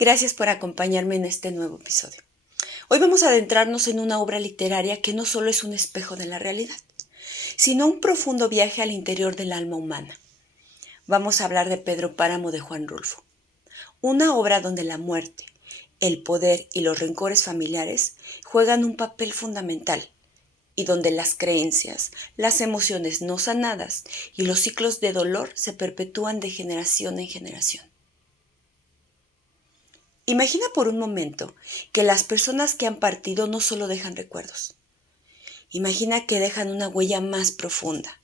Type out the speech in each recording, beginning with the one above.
Gracias por acompañarme en este nuevo episodio. Hoy vamos a adentrarnos en una obra literaria que no solo es un espejo de la realidad, sino un profundo viaje al interior del alma humana. Vamos a hablar de Pedro Páramo de Juan Rulfo, una obra donde la muerte, el poder y los rencores familiares juegan un papel fundamental y donde las creencias, las emociones no sanadas y los ciclos de dolor se perpetúan de generación en generación. Imagina por un momento que las personas que han partido no solo dejan recuerdos. Imagina que dejan una huella más profunda,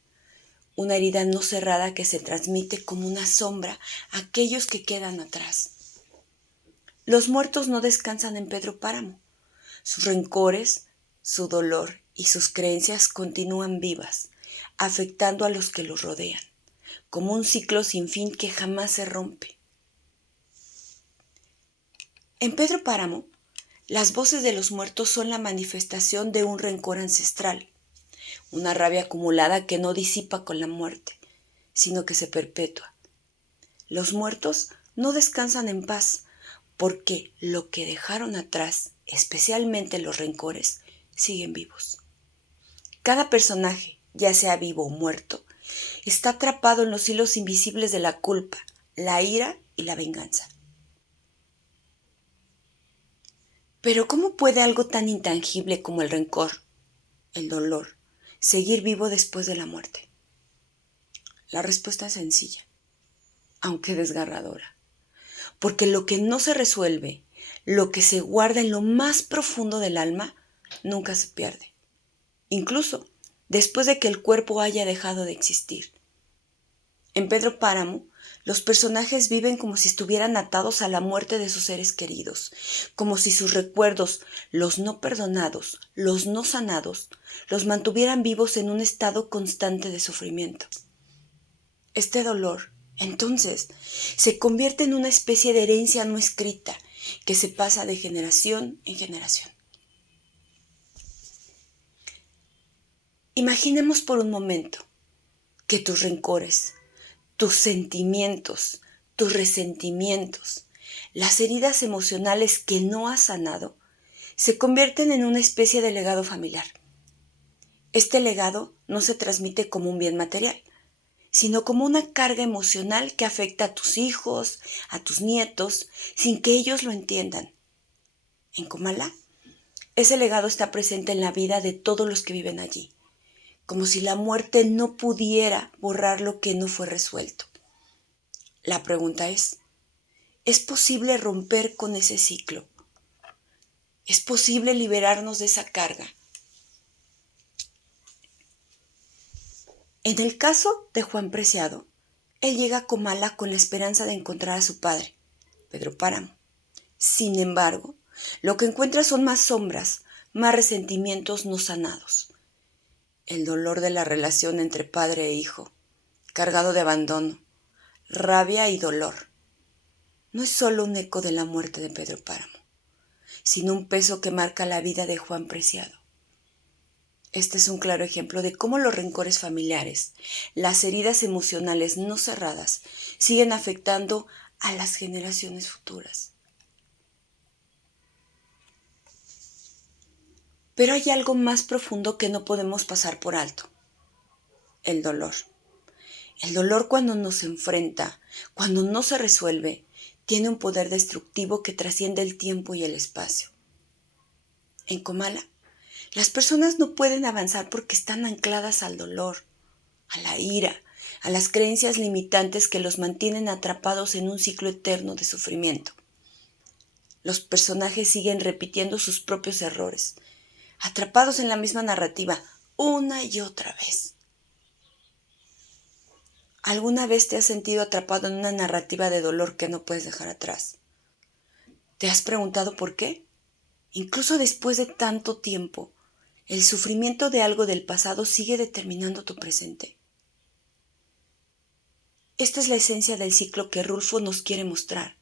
una herida no cerrada que se transmite como una sombra a aquellos que quedan atrás. Los muertos no descansan en Pedro Páramo. Sus rencores, su dolor y sus creencias continúan vivas, afectando a los que los rodean, como un ciclo sin fin que jamás se rompe. En Pedro Páramo, las voces de los muertos son la manifestación de un rencor ancestral, una rabia acumulada que no disipa con la muerte, sino que se perpetúa. Los muertos no descansan en paz porque lo que dejaron atrás, especialmente los rencores, siguen vivos. Cada personaje, ya sea vivo o muerto, está atrapado en los hilos invisibles de la culpa, la ira y la venganza. Pero ¿cómo puede algo tan intangible como el rencor, el dolor, seguir vivo después de la muerte? La respuesta es sencilla, aunque desgarradora. Porque lo que no se resuelve, lo que se guarda en lo más profundo del alma, nunca se pierde. Incluso después de que el cuerpo haya dejado de existir. En Pedro Páramo, los personajes viven como si estuvieran atados a la muerte de sus seres queridos, como si sus recuerdos, los no perdonados, los no sanados, los mantuvieran vivos en un estado constante de sufrimiento. Este dolor, entonces, se convierte en una especie de herencia no escrita que se pasa de generación en generación. Imaginemos por un momento que tus rencores, tus sentimientos, tus resentimientos, las heridas emocionales que no has sanado, se convierten en una especie de legado familiar. Este legado no se transmite como un bien material, sino como una carga emocional que afecta a tus hijos, a tus nietos, sin que ellos lo entiendan. En Comala, ese legado está presente en la vida de todos los que viven allí, como si la muerte no pudiera borrar lo que no fue resuelto. La pregunta ¿es posible romper con ese ciclo? ¿Es posible liberarnos de esa carga? En el caso de Juan Preciado, él llega a Comala con la esperanza de encontrar a su padre, Pedro Páramo. Sin embargo, lo que encuentra son más sombras, más resentimientos no sanados. El dolor de la relación entre padre e hijo, cargado de abandono, rabia y dolor. No es solo un eco de la muerte de Pedro Páramo, sino un peso que marca la vida de Juan Preciado. Este es un claro ejemplo de cómo los rencores familiares, las heridas emocionales no cerradas, siguen afectando a las generaciones futuras. Pero hay algo más profundo que no podemos pasar por alto: el dolor. El dolor, cuando nos enfrenta, cuando no se resuelve, tiene un poder destructivo que trasciende el tiempo y el espacio. En Comala, las personas no pueden avanzar porque están ancladas al dolor, a la ira, a las creencias limitantes que los mantienen atrapados en un ciclo eterno de sufrimiento. Los personajes siguen repitiendo sus propios errores, atrapados en la misma narrativa una y otra vez. ¿Alguna vez te has sentido atrapado en una narrativa de dolor que no puedes dejar atrás? ¿Te has preguntado por qué? Incluso después de tanto tiempo, el sufrimiento de algo del pasado sigue determinando tu presente. Esta es la esencia del ciclo que Rulfo nos quiere mostrar.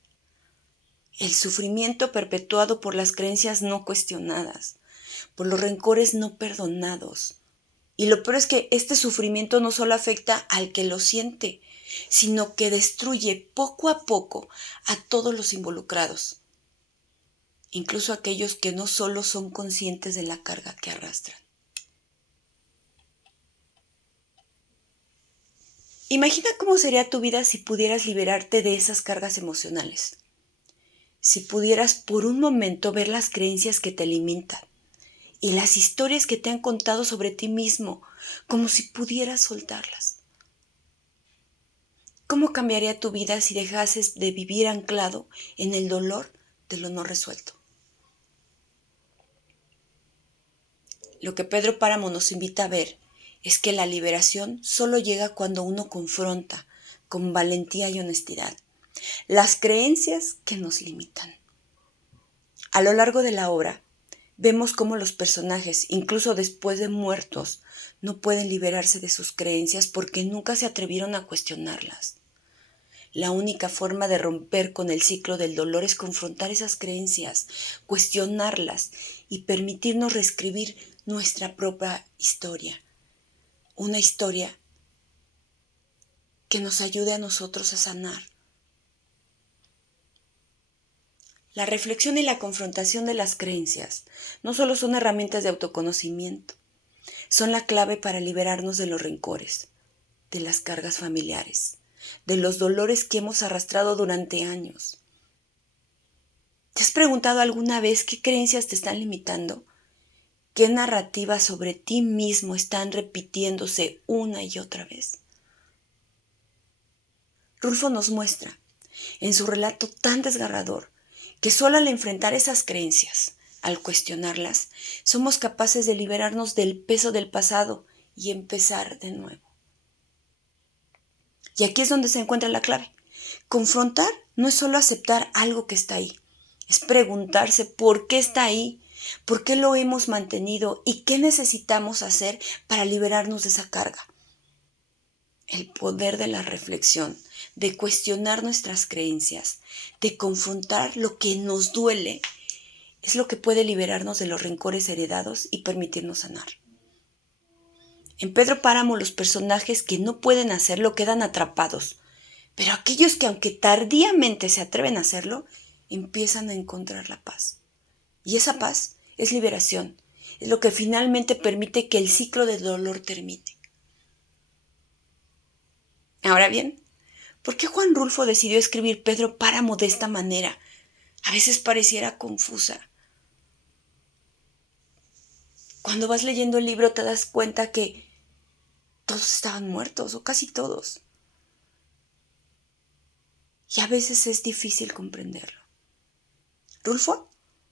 El sufrimiento perpetuado por las creencias no cuestionadas, por los rencores no perdonados. Y lo peor es que este sufrimiento no solo afecta al que lo siente, sino que destruye poco a poco a todos los involucrados, incluso aquellos que no solo son conscientes de la carga que arrastran. Imagina cómo sería tu vida si pudieras liberarte de esas cargas emocionales. Si pudieras por un momento ver las creencias que te limitan y las historias que te han contado sobre ti mismo, como si pudieras soltarlas. ¿Cómo cambiaría tu vida si dejases de vivir anclado en el dolor de lo no resuelto? Lo que Pedro Páramo nos invita a ver es que la liberación solo llega cuando uno confronta con valentía y honestidad las creencias que nos limitan. A lo largo de la obra, vemos cómo los personajes, incluso después de muertos, no pueden liberarse de sus creencias porque nunca se atrevieron a cuestionarlas. La única forma de romper con el ciclo del dolor es confrontar esas creencias, cuestionarlas y permitirnos reescribir nuestra propia historia. Una historia que nos ayude a nosotros a sanar. La reflexión y la confrontación de las creencias no solo son herramientas de autoconocimiento, son la clave para liberarnos de los rencores, de las cargas familiares, de los dolores que hemos arrastrado durante años. ¿Te has preguntado alguna vez qué creencias te están limitando? ¿Qué narrativas sobre ti mismo están repitiéndose una y otra vez? Rulfo nos muestra, en su relato tan desgarrador, que solo al enfrentar esas creencias, al cuestionarlas, somos capaces de liberarnos del peso del pasado y empezar de nuevo. Y aquí es donde se encuentra la clave. Confrontar no es solo aceptar algo que está ahí, es preguntarse por qué está ahí, por qué lo hemos mantenido y qué necesitamos hacer para liberarnos de esa carga. El poder de la reflexión, de cuestionar nuestras creencias, de confrontar lo que nos duele, es lo que puede liberarnos de los rencores heredados y permitirnos sanar. En Pedro Páramo, los personajes que no pueden hacerlo quedan atrapados, pero aquellos que aunque tardíamente se atreven a hacerlo, empiezan a encontrar la paz. Y esa paz es liberación, es lo que finalmente permite que el ciclo de dolor termine. Ahora bien, ¿por qué Juan Rulfo decidió escribir Pedro Páramo de esta manera? A veces pareciera confusa. Cuando vas leyendo el libro te das cuenta que todos estaban muertos, o casi todos. Y a veces es difícil comprenderlo. Rulfo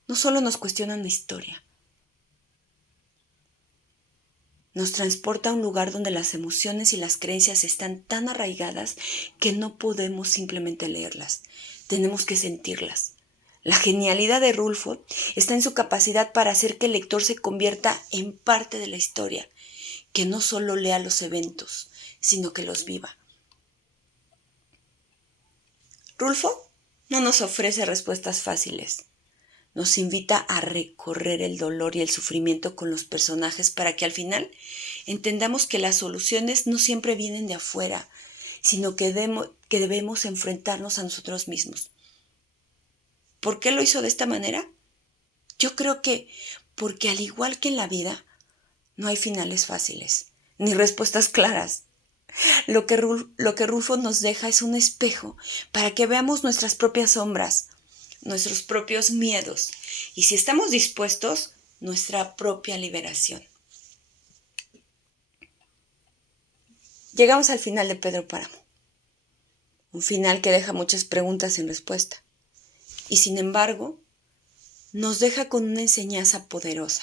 no solo nos cuestiona una historia, nos transporta a un lugar donde las emociones y las creencias están tan arraigadas que no podemos simplemente leerlas, tenemos que sentirlas. La genialidad de Rulfo está en su capacidad para hacer que el lector se convierta en parte de la historia, que no solo lea los eventos, sino que los viva. Rulfo no nos ofrece respuestas fáciles. Nos invita a recorrer el dolor y el sufrimiento con los personajes para que al final entendamos que las soluciones no siempre vienen de afuera, sino que debemos enfrentarnos a nosotros mismos. ¿Por qué lo hizo de esta manera? Yo creo que porque al igual que en la vida, no hay finales fáciles, ni respuestas claras. Lo que Rulfo nos deja es un espejo para que veamos nuestras propias sombras, nuestros propios miedos y, si estamos dispuestos, nuestra propia liberación. Llegamos al final de Pedro Páramo, un final que deja muchas preguntas sin respuesta y, sin embargo, nos deja con una enseñanza poderosa: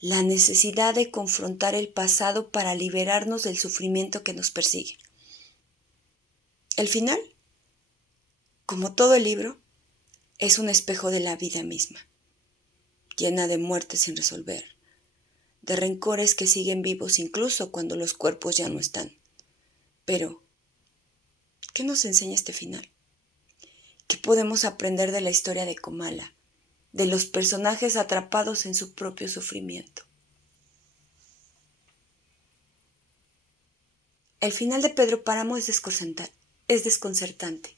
la necesidad de confrontar el pasado para liberarnos del sufrimiento que nos persigue. El final, como todo el libro, es un espejo de la vida misma, llena de muertes sin resolver, de rencores que siguen vivos incluso cuando los cuerpos ya no están. Pero, ¿qué nos enseña este final? ¿Qué podemos aprender de la historia de Comala, de los personajes atrapados en su propio sufrimiento? El final de Pedro Páramo es desconcertante.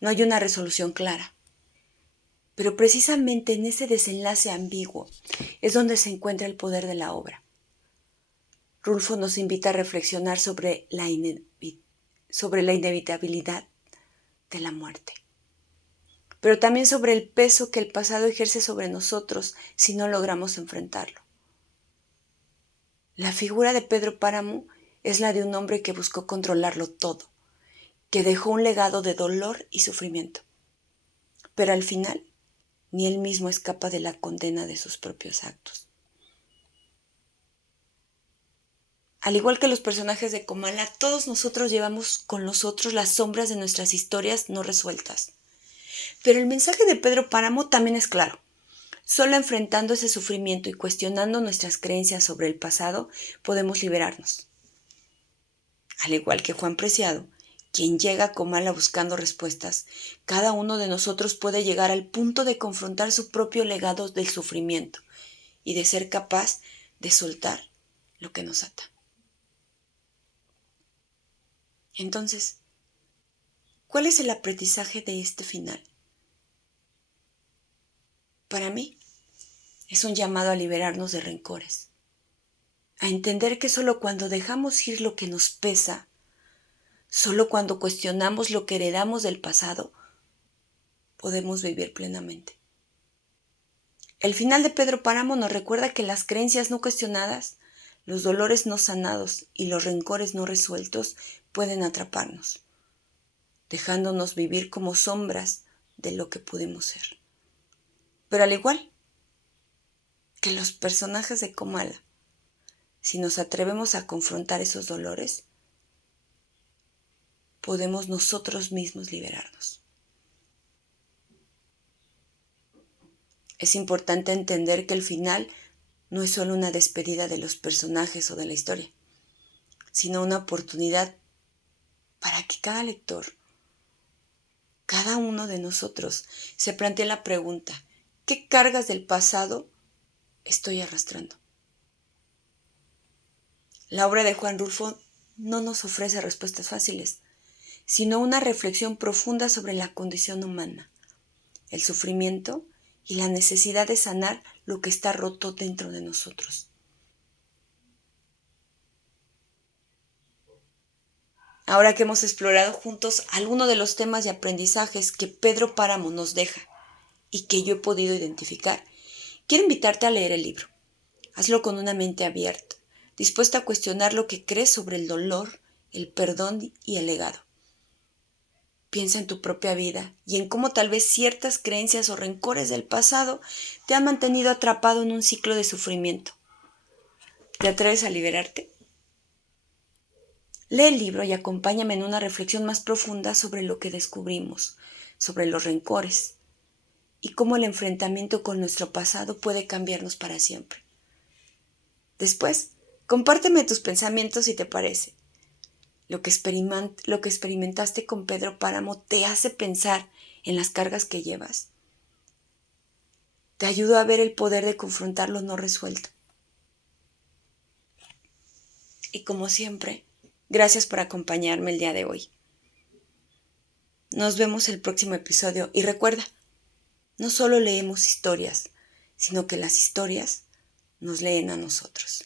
No hay una resolución clara, Pero precisamente en ese desenlace ambiguo es donde se encuentra el poder de la obra. Rulfo nos invita a reflexionar sobre la inevitabilidad de la muerte, pero también sobre el peso que el pasado ejerce sobre nosotros si no logramos enfrentarlo. La figura de Pedro Páramo es la de un hombre que buscó controlarlo todo, que dejó un legado de dolor y sufrimiento, pero al final ni él mismo escapa de la condena de sus propios actos. Al igual que los personajes de Comala, todos nosotros llevamos con nosotros las sombras de nuestras historias no resueltas. Pero el mensaje de Pedro Páramo también es claro. Solo enfrentando ese sufrimiento y cuestionando nuestras creencias sobre el pasado podemos liberarnos. Al igual que Juan Preciado, quien llega a Comala buscando respuestas, cada uno de nosotros puede llegar al punto de confrontar su propio legado del sufrimiento y de ser capaz de soltar lo que nos ata. Entonces, ¿cuál es el aprendizaje de este final? Para mí, es un llamado a liberarnos de rencores, a entender que solo cuando dejamos ir lo que nos pesa, solo cuando cuestionamos lo que heredamos del pasado, podemos vivir plenamente. El final de Pedro Páramo nos recuerda que las creencias no cuestionadas, los dolores no sanados y los rencores no resueltos pueden atraparnos, dejándonos vivir como sombras de lo que pudimos ser. Pero al igual que los personajes de Comala, si nos atrevemos a confrontar esos dolores, podemos nosotros mismos liberarnos. Es importante entender que el final no es solo una despedida de los personajes o de la historia, sino una oportunidad para que cada lector, cada uno de nosotros, se plantee la pregunta: ¿qué cargas del pasado estoy arrastrando? La obra de Juan Rulfo no nos ofrece respuestas fáciles, sino una reflexión profunda sobre la condición humana, el sufrimiento y la necesidad de sanar lo que está roto dentro de nosotros. Ahora que hemos explorado juntos algunos de los temas y aprendizajes que Pedro Páramo nos deja y que yo he podido identificar, quiero invitarte a leer el libro. Hazlo con una mente abierta, dispuesta a cuestionar lo que crees sobre el dolor, el perdón y el legado. Piensa en tu propia vida y en cómo tal vez ciertas creencias o rencores del pasado te han mantenido atrapado en un ciclo de sufrimiento. ¿Te atreves a liberarte? Lee el libro y acompáñame en una reflexión más profunda sobre lo que descubrimos, sobre los rencores y cómo el enfrentamiento con nuestro pasado puede cambiarnos para siempre. Después, compárteme tus pensamientos si te parece. Lo que experimentaste con Pedro Páramo te hace pensar en las cargas que llevas. Te ayudó a ver el poder de confrontar lo no resuelto. Y como siempre, gracias por acompañarme el día de hoy. Nos vemos el próximo episodio y recuerda, no solo leemos historias, sino que las historias nos leen a nosotros.